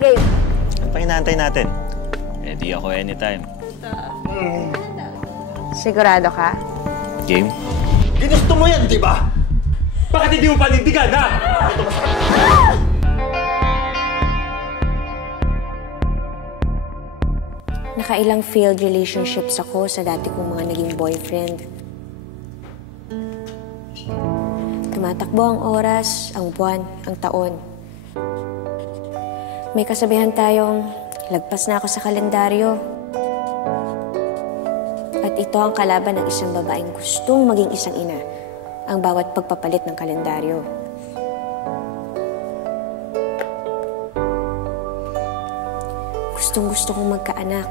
Game. Ano pa inaantay natin? Ready ako anytime. Sigurado ka? Game? Ginusto mo yan, di ba? Bakit hindi mo panindigan, ha? Ito masakit. Nakailang failed relationships ako sa dati kong mga naging boyfriend. Tumatakbo ang oras, ang buwan, ang taon. May kasabihan tayong lagpas na ako sa kalendaryo. At ito ang kalaban ng isang babaeng gustong maging isang ina, ang bawat pagpapalit ng kalendaryo. Gustong-gusto kong magkaanak.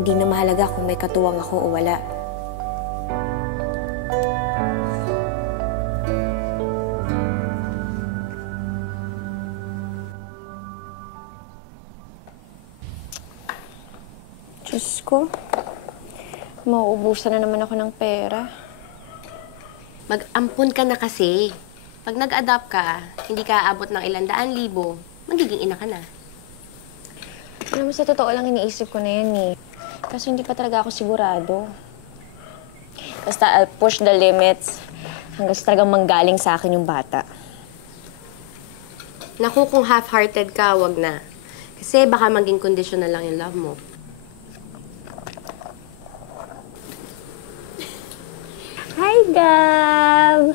Hindi na mahalaga kung may katuwang ako o wala. Diyos ko, mauubusan na naman ako ng pera. Mag-ampun ka na kasi. Pag nag-adapt ka, hindi ka aabot ng 100,000, magiging ina ka na. Alam mo, sa totoo lang iniisip ko na yan eh. Kasi hindi pa talaga ako sigurado. Basta I'll push the limits hanggang sa talagang manggaling sa akin yung bata. Naku, kung half-hearted ka, wag na. Kasi baka maging conditional lang yung love mo. Hi, Gab!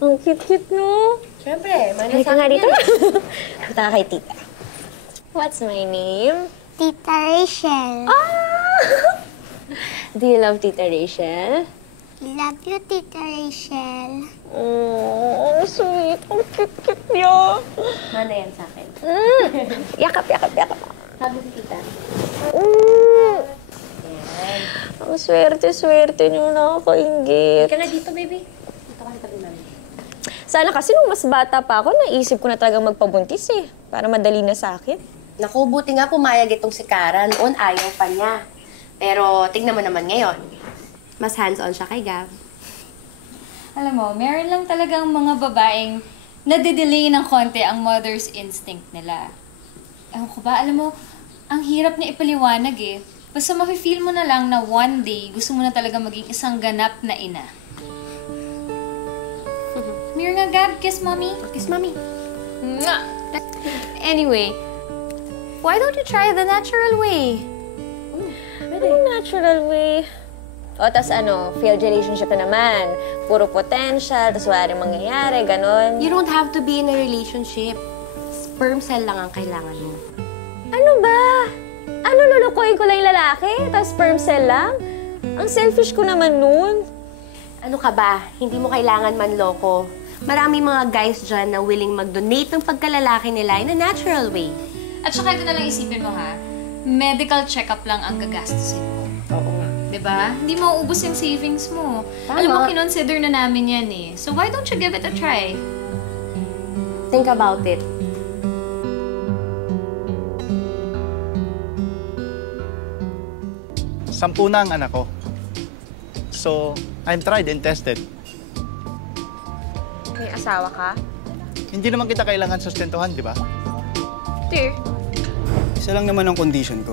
Ang cute-cute, no? Siyempre, Halika nga dito. Punta ka kay tita. What's my name? Tita Rachel. Ah! Do you love Tita Rachel? Love you, Tita Rachel. Oh, sweet. Ang cute-cute niya. Mana yan sa akin. Yakap, yakap, yakap. Sabi si tita. Yan. Ang swerte-swerte niyo, nakakaingit. Ika na dito, baby. Dito ka sa tabi namin. Sana kasi nung mas bata pa ako, naisip ko na talagang magpabuntis eh. Para madali na sa akin. Naku, buti nga pumayag itong si Kara. Noon, ayaw pa niya. Pero tignan mo naman ngayon. Mas hands-on siya kay Gab. Alam mo, meron lang talagang mga babaeng nadidelay ng konti ang mother's instinct nila. Ewan ko ba, alam mo, ang hirap niya ipaliwanag eh. Basta mafe-feel mo na lang na one day, gusto mo na talaga maging isang ganap na ina. Mirror nga, Gab. Kiss, Mommy. Kiss, Mommy. Mwah! Anyway, why don't you try the natural way? Anong natural way? O, tas ano, failed relationship na naman. Puro potential, tas wala rin mangyayari, ganon. You don't have to be in a relationship. Sperm cell lang ang kailangan mo. Ano ba? Ano, lulukoyin ko lang yung lalaki? Tapos sperm cell lang? Ang selfish ko naman nun. Ano ka ba? Hindi mo kailangan manloko. Maraming mga guys dyan na willing mag-donate ng pagkalalaki nila in a natural way. At saka ito na lang isipin mo ha, medical check-up lang ang gagastusin mo. Oo. Diba? Hindi mauubos yung savings mo. Tama. Alam mo, kinonsider na namin yan eh. So why don't you give it a try? Think about it. Sampu na ang anak ko. So, I'm tried and tested. May asawa ka? Hindi naman kita kailangan sustentuhan, di ba? Dear. Isa lang naman ang condition ko.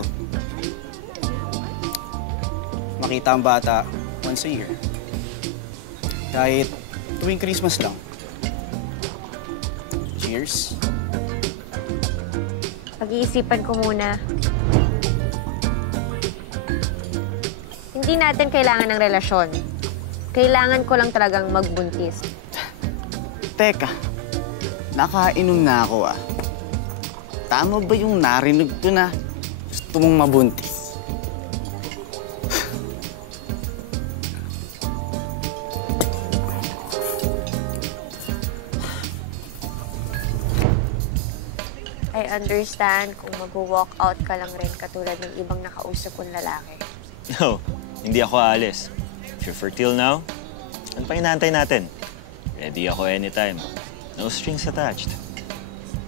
Makita ang bata once a year. Kahit tuwing Christmas lang. Cheers. Pag-iisipan ko muna. Hindi natin kailangan ng relasyon. Kailangan ko lang talagang magbuntis. Teka, nakainom na ako ah. Tama ba yung narinig ko na gusto mong mabuntis? I understand kung mag-walk out ka lang rin katulad ng ibang nakausap kong lalaki. No, hindi ako aalis. If you're fertile now, ano pa inaantay natin? Ready ako anytime. No strings attached.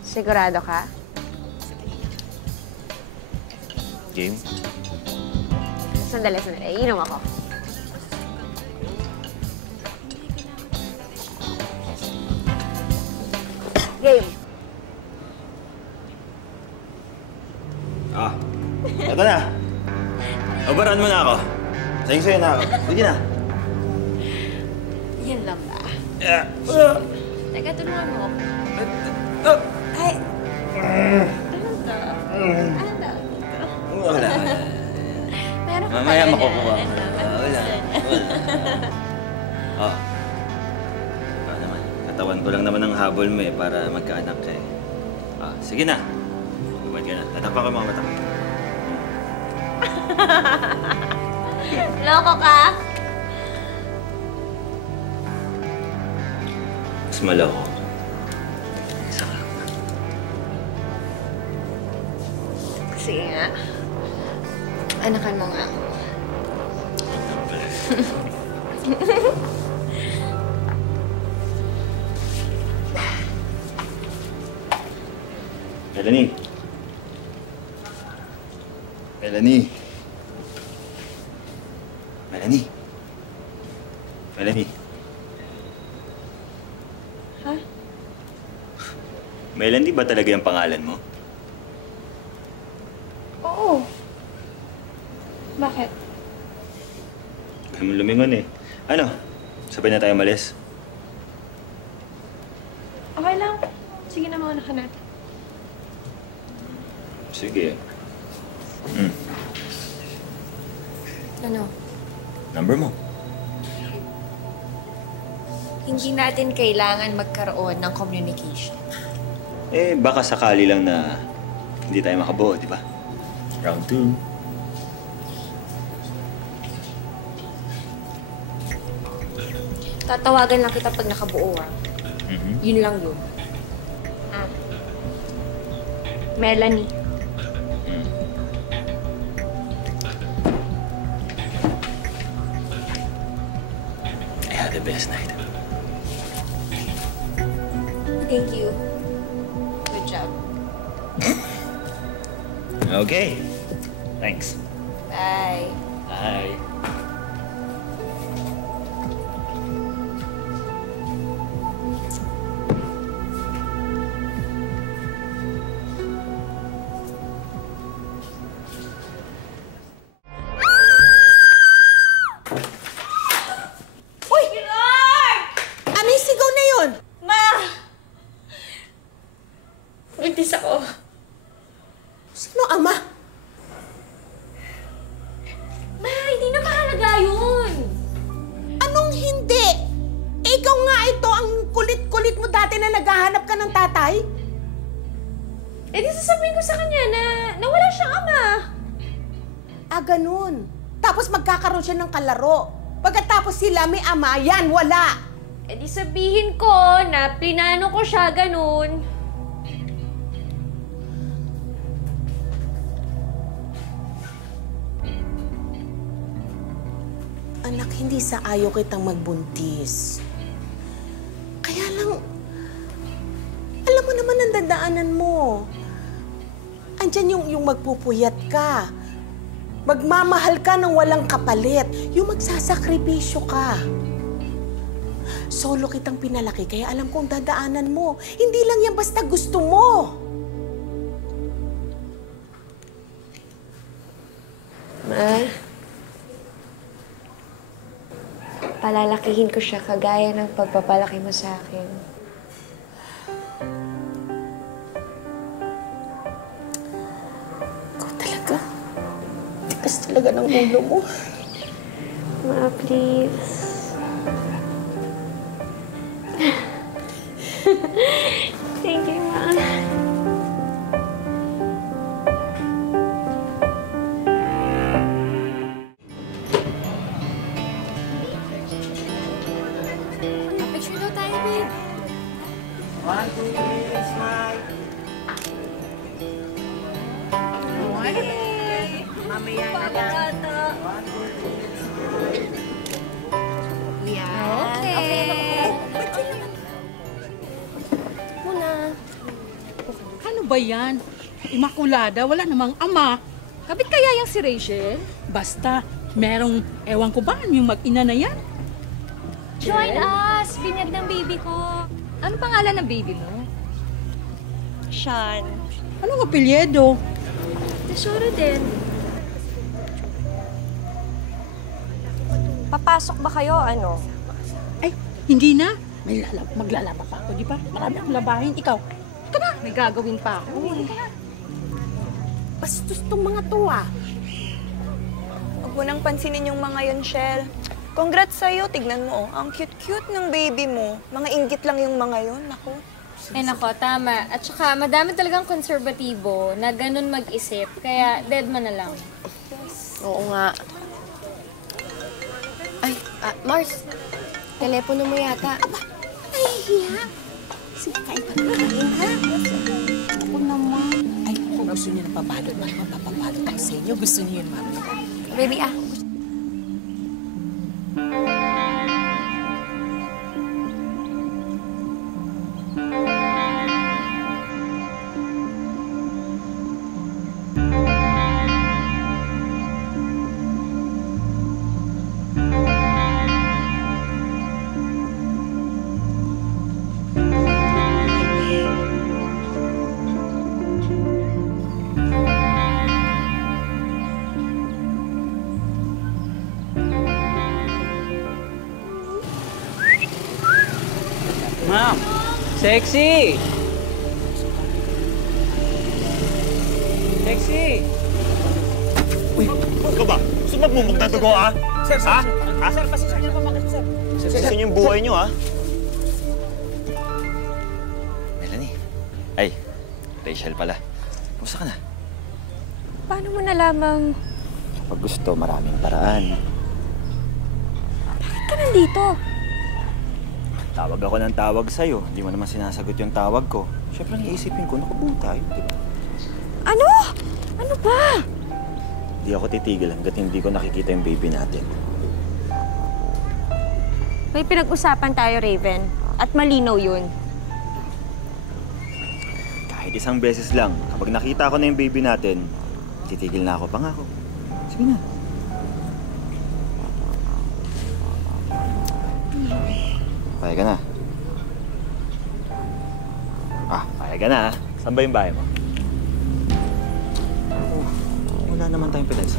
Sigurado ka? Game? Sandali, sandali. Iinom ako. Game. Ah, eto na. Obaran mo na ako. Sa'yo na ako. Sige na. Yan lang ba? Yeah. Teka, tulungan mo. Ay. Ano to? Wala. Meron ka Mamaya pala makukuha. dyan. Wala. Oh. Ikaw naman. Katawan ko lang naman ang habol mo eh, para magkaanak ka eh. Ah, sige na. Ubad ka na. Tatakpan ko yung mga mata. Loko ka? Mas maloko. Isa ka. Sige nga. Anakan mo nga ako. Melanie. Melanie. Melanie. Melanie. Ha? Melanie ba talaga yung pangalan mo? Oo. Bakit? Kaya mo lumingon eh. Ano? Sabay na tayo malis? Okay lang. Sige na, mauna ka na. Sige. Ano? Number mo. Hindi natin kailangan magkaroon ng communication. Eh, baka sakali lang na hindi tayo makabuo, di ba? Round 2. Tatawagan lang kita pag nakabuo, ah. Yun lang yun. Melanie. I had the best night. Thank you. Good job. Okay. Thanks. Bye. Bye. Buntis ako. Sino ama? Ma, hindi na mahalaga yun. Anong hindi? Ikaw nga ito, ang kulit-kulit mo dati na naghahanap ka ng tatay. Eh di sasabihin ko sa kanya na wala siyang ama. Ah, ganun. Tapos magkakaroon siya ng kalaro. Pagkatapos sila may ama, yan, wala. Eh di sabihin ko na plinano ko siya ganun. Anak, hindi sa ayaw kitang magbuntis. Kaya lang, alam mo naman ang dadaanan mo. Andyan yung magpupuyat ka. Magmamahal ka ng walang kapalit. Yung magsasakripisyo ka. Solo kitang pinalaki, kaya alam kong dadaanan mo. Hindi lang yan basta gusto mo. Ma, palalakihin ko siya kagaya ng pagpapalaki mo sa akin. Ikaw talaga. Tikas talaga ng ulo mo. Ma, please. Thank you, Ma. Picture daw tayo, babe. 1, 2, 3, smile. Mamaya na lang. Okay. Ano ba yan? Imakulada, wala namang ama. Kapit kaya yung si Rachel? Basta, merong, ewan ko ba, yung mag-ina na yan? Join us! Binyag ng baby ko. Ano pangalan ng baby mo? Sean. Anong apelyido? Tesoro din. Papasok ba kayo, ano? Ay, hindi na. Maglalaba pa ako, di ba? Marami akong labahin. Ikaw, ika na. May gagawin pa ako. Bastos tong mga to, ah. Huwag mo nang pansinin yung mga yun, Shell. Congrats sa'yo. Tignan mo, oh. Ang cute-cute ng baby mo. Mga inggit lang yung mga yun. Naku. Ay nako, tama. At saka, madami talagang konserbatibo na ganun mag-isip. Kaya, dead man na lang. Oo nga. Ay, Mars. Telepono mo yata. Nahihiya. Sige, kain pa kain, ha? Ako naman. Ay, kung gusto niyo ng pabalot, mapapabalot tayo sa inyo. Gusto niyo yun, mami. Baby, Ma'am, sexy! Sexy! Uy, ikaw ba? Gusto magmumog na dugo, ah? Sir, ha? Sir, pasensya na pa makasya, sir. Gusto niyo yung buhay niyo, ha? Melanie. Ay, Rachel pala. Kumusta ka na? Paano mo nalamang Pag gusto, maraming paraan. bakit ka nandito? Tawag ako ng tawag sa'yo. Hindi mo naman sinasagot yung tawag ko. Siyempre, iisipin ko, nakubuo tayo, di ba? Ano? Ano ba? Hindi ako titigil hanggat hindi ko nakikita yung baby natin. May pinag-usapan tayo, Raven. At malinaw yun. Kahit isang beses lang, kapag nakita ko na yung baby natin, titigil na ako. Pangako. Sige na. Payag ka na. Payag ka na, ha? Saan ba yung bahay mo? Wala naman tayong pinagsa.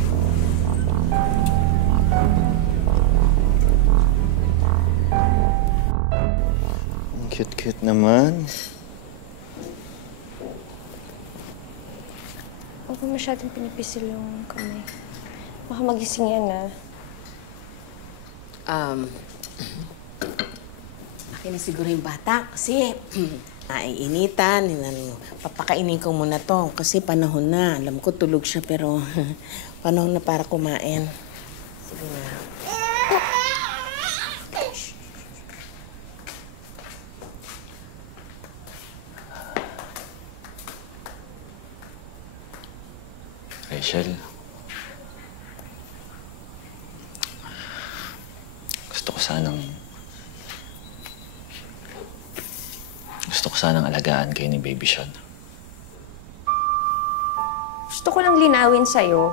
Ang cute-cute naman. Huwag mo masyadong pinipisil yung kamay. Baka magising yan, ha? Akin na siguro yung bata kasi naiinitan. Papakainin ko muna to kasi panahon na. Alam ko tulog siya pero panahon na para kumain. Sige na. Rachel. Gusto ko sanang alagaan kayo ni Baby Sean. Gusto ko lang linawin sa'yo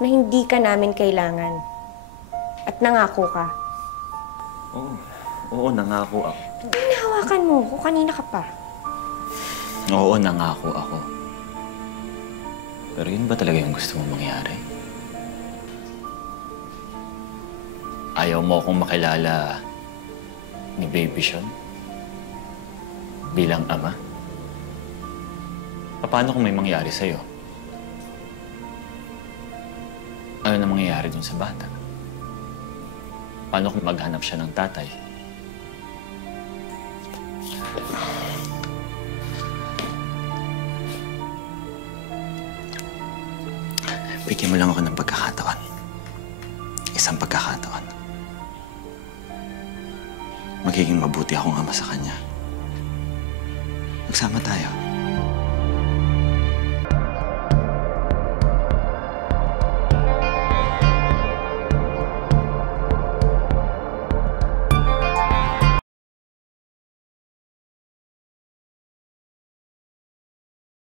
na hindi ka namin kailangan. At nangako ka. Oo, nangako ako. Hindi nahawakan mo ko. Kanina ka pa. Oo, nangako ako. Pero yun ba talaga yung gusto mo mangyari? Ayaw mo akong makilala ni Baby Sean bilang ama? Paano kung may mangyari sa'yo? Ano na mangyayari dun sa bata? Paano kung maghanap siya ng tatay? Bigyan mo lang ako ng pagkakataon. Isang pagkakataon. Magiging mabuti akong ama sa kanya. Magsama tayo.